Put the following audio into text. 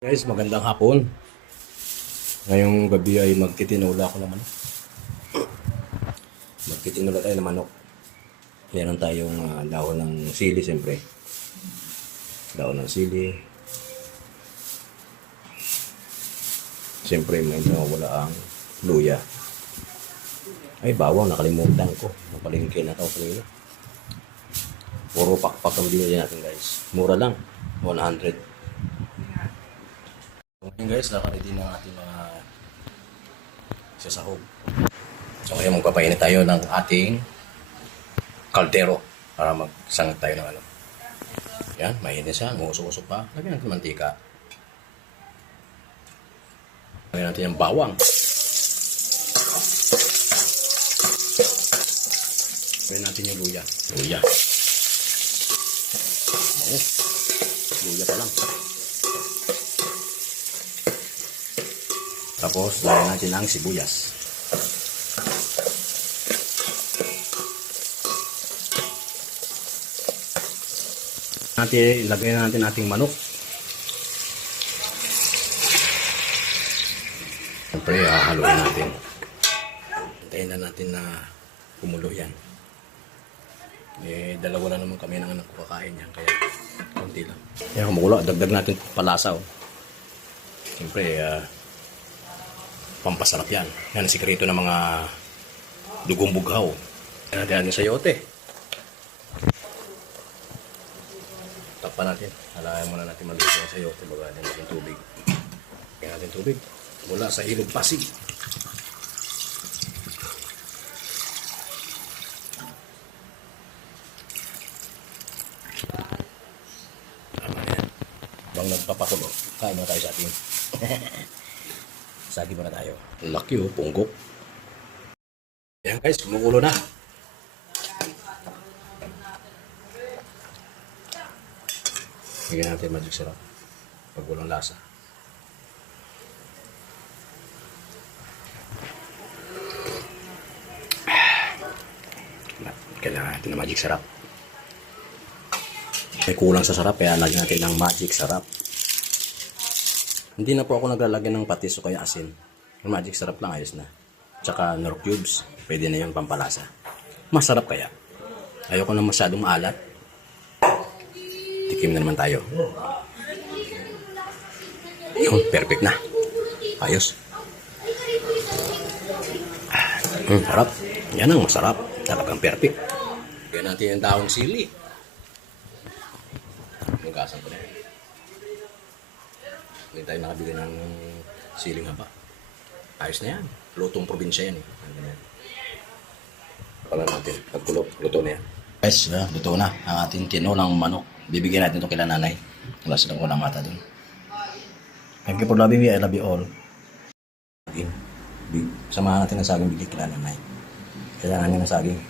Guys, magandang hapon. Ngayong gabi ay magtitinula ako ng manok. Magtitinula tayo ng manok. Meron tayong dahon ng sili, siyempre. Dahon ng sili. Siyempre, may nawawala ang luya. Ay, bawang, nakalimutan ko. Napalingkin na ito kanina. Puro pakpak ang binili natin, guys. Mura lang. 100. Ngayon guys, nakaready na ang ating mga sasahog. So ngayon magpapainit tayo ng ating kaldero para magsangag tayo ng ano. Yan, mainit siya, umuusok-usok pa. Lagyan natin mantika. Lagyan natin yung bawang. Lagyan natin yung luya. Luya. Luya pa lang. Tapos, lagyan natin ang sibuyas. Ilagay natin ating manok. Siyempre, haluin natin. Hintayin na natin na kumulo yan. Dalawa na naman kami ng anak ko kakain yan, kaya konti lang. Yan, kumulo. Dagdag natin palasa. Siyempre, pampasarap yan. Yan ang sikreto ng mga dugong bughaw. Yan natin sa yote. Takpan natin. Halayan muna natin maluto ang sayote bago natin tubig. Lagyan natin tubig mula sa Ilog Pasig. Tama na yan. Bang nagpapakulo, kain na tayo sa atin. Sagi muna tayo. Laki punggok. Ayan guys, kumukulo na. Bigyan natin magic syrup. Pag walang lasa. Kailangan natin ng magic syrup. May kulang sa sarap, kaya lagyan natin ng magic syrup. Hindi na po ako naglalagyan ng patis o kaya asin. Yung magic syrup lang, ayos na. Tsaka nor cubes. Pwede na yun pampalasa. Masarap kaya. Ayoko na masyadong maalat. Tikim na naman tayo. Yun, perfect na. Ayos. Sarap. Yan ang masarap. Talagang perfect. Bigyan natin yung dahong sili. Hugasan ko na yan. Hindi tayo nakabili ng siling haba. Ayos na yan. Lutong probinsya yan eh. Pala natin. Pagkulo, luto na yan. Guys, luto na ang ating tinolang manok. Bibigyan natin ito kila nanay. Wala silang unang mata dun. Thank you for loving me. I love you all. Samahan natin ang saging bigay kila nanay. Kailangan niya ng saging.